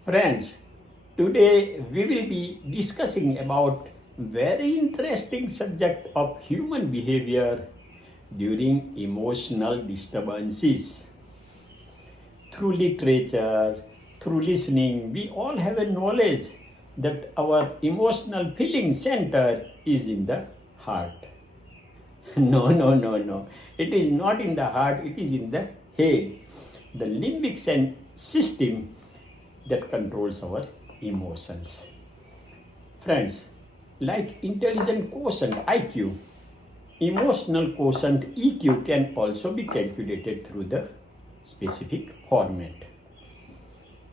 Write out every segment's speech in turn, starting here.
Friends, today we will be discussing about very interesting subject of human behavior during emotional disturbances. Through literature, through listening, we all have a knowledge that our emotional feeling center is in the heart. No, no, no, no. It is not in the heart, it is in the head. The limbic system that controls our emotions. Friends, like intelligent quotient IQ, emotional quotient EQ can also be calculated through the specific format.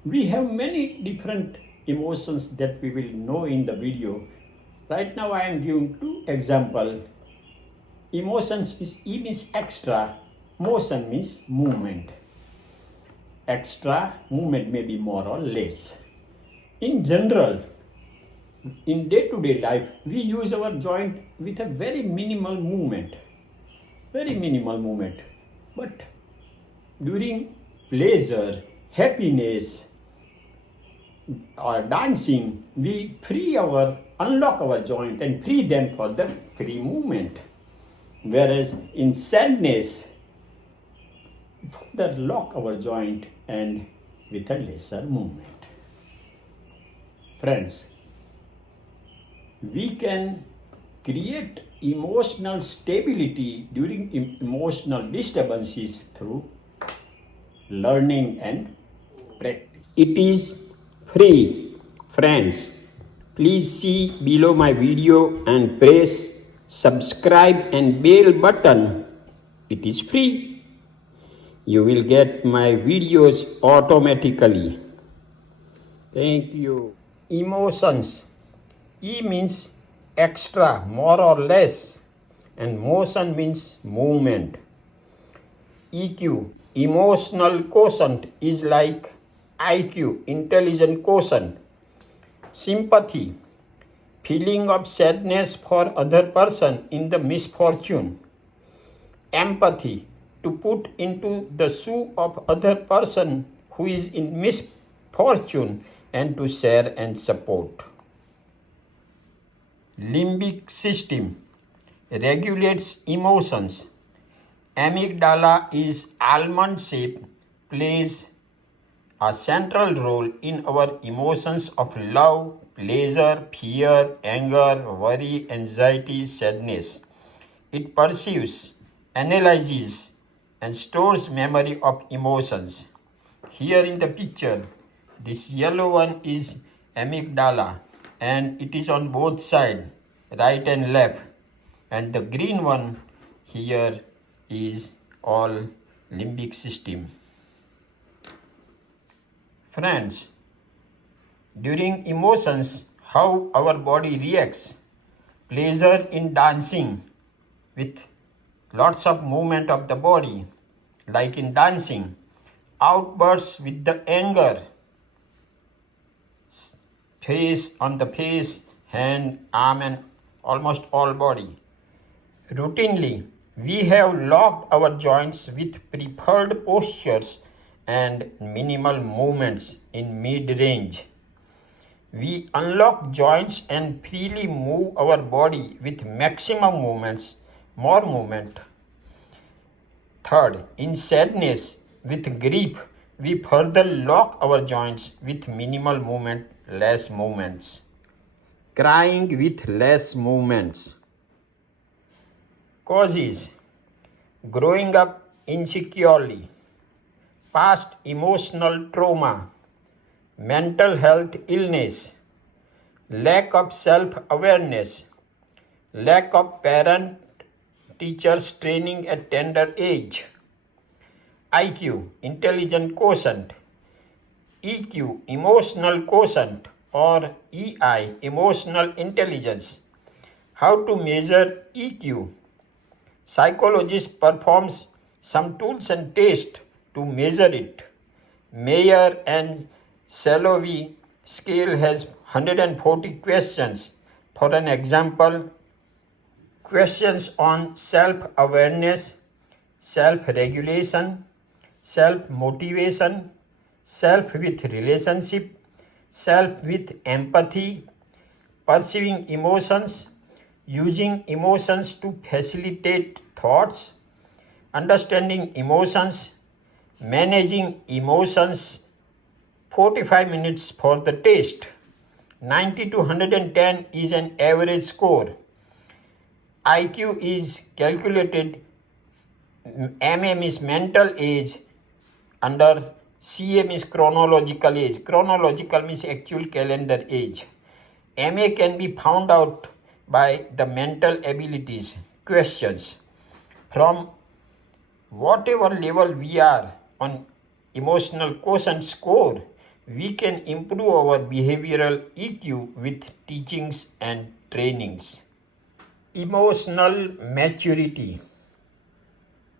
We have many different emotions that we will know in the video. Right now I am giving two examples. Emotions is E means extra, motion means movement. Extra movement may be more or less. In general, in day-to-day life, we use our joint with a very minimal movement. Very minimal movement. But during pleasure, happiness, or dancing, we unlock our joint and free them for the free movement. Whereas in sadness, further lock our joint and with a lesser movement. Friends, we can create emotional stability during emotional disturbances through learning and practice. It is free, friends. Please see below my video and press subscribe and bell button. It is free. You will get my videos automatically. Thank you. Emotions. E means extra, more or less, and motion means movement. EQ, emotional quotient, is like IQ, intelligent quotient. Sympathy, feeling of sadness for other person in the misfortune. Empathy, to put into the shoe of other person who is in misfortune and to share and support. Limbic system regulates emotions. Amygdala is almond shaped, plays a central role in our emotions of love, pleasure, fear, anger, worry, anxiety, sadness. It perceives, analyzes, and stores memory of emotions. Here in the picture, this yellow one is amygdala and it is on both sides, right and left. And the green one here is all limbic system. Friends, during emotions, how our body reacts. Pleasure in dancing with lots of movement of the body, like in dancing. Outbursts with the anger, on the face, hand, arm, and almost all body. Routinely, we have locked our joints with preferred postures and minimal movements in mid-range. We unlock joints and freely move our body with maximum movements, more movement. Third, in sadness, with grief, we further lock our joints with minimal movement, less movements. Crying with less movements. Causes: growing up insecurely, past emotional trauma, mental health illness, lack of self-awareness, lack of parent-teachers training at tender age. IQ, intelligent quotient. EQ, emotional quotient, or EI, emotional intelligence. How to measure EQ? Psychologist performs some tools and tests to measure it. Mayer and Salovey scale has 140 questions. For an example, questions on self-awareness, self-regulation, self-motivation, self with relationship, self with empathy, perceiving emotions, using emotions to facilitate thoughts, understanding emotions, managing emotions. 45 minutes for the test. 90 to 110 is an average score. IQ is calculated, MM is mental age, under CM is chronological age. Chronological means actual calendar age. MA can be found out by the mental abilities questions. From whatever level we are on emotional quotient score, we can improve our behavioral EQ with teachings and trainings. Emotional maturity.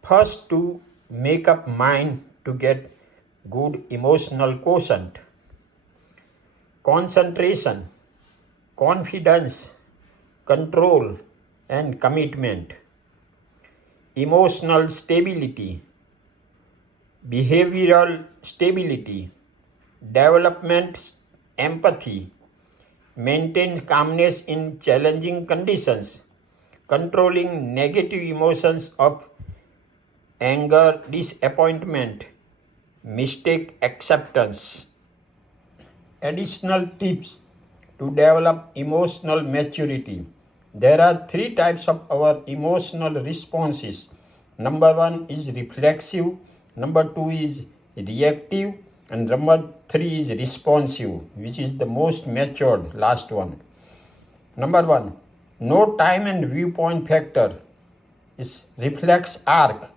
First, to make up mind to get good emotional quotient. Concentration, confidence, control, and commitment. Emotional stability, behavioral stability, development empathy, maintain calmness in challenging conditions, controlling negative emotions of anger, disappointment, mistake acceptance. Additional tips to develop emotional maturity. There are three types of our emotional responses. Number one is reflexive, number two is reactive, and number three is responsive, which is the most matured, last one. Number one, no time and viewpoint factor is reflex arc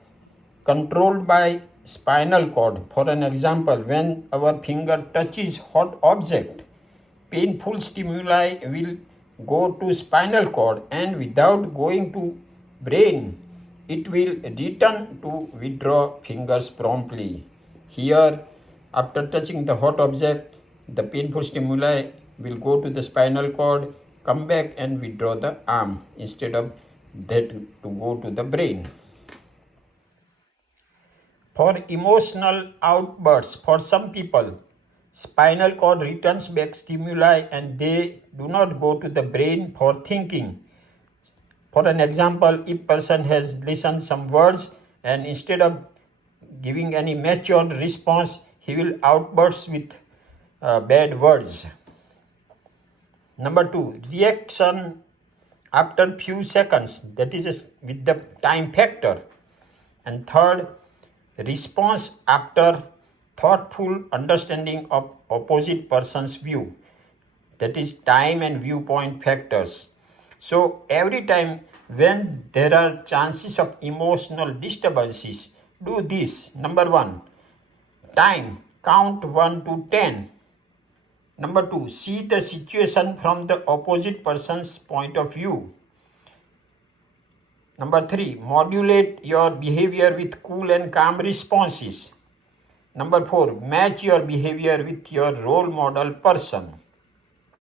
controlled by spinal cord. For an example, when our finger touches hot object, painful stimuli will go to spinal cord, and without going to brain, it will return to withdraw fingers promptly. Here, after touching the hot object, the painful stimuli will go to the spinal cord, come back and withdraw the arm instead of that to go to the brain. For emotional outbursts, for some people, spinal cord returns back stimuli and they do not go to the brain for thinking. For an example, if person has listened some words and instead of giving any matured response, he will outburst with bad words. Number two, reaction after few seconds, that is with the time factor. And third, response after thoughtful understanding of opposite person's view, that is time and viewpoint factors. So every time when there are chances of emotional disturbances, do this. Number one, time, count 1 to 10. Number two, see the situation from the opposite person's point of view. Number three, modulate your behavior with cool and calm responses. Number four, match your behavior with your role model person.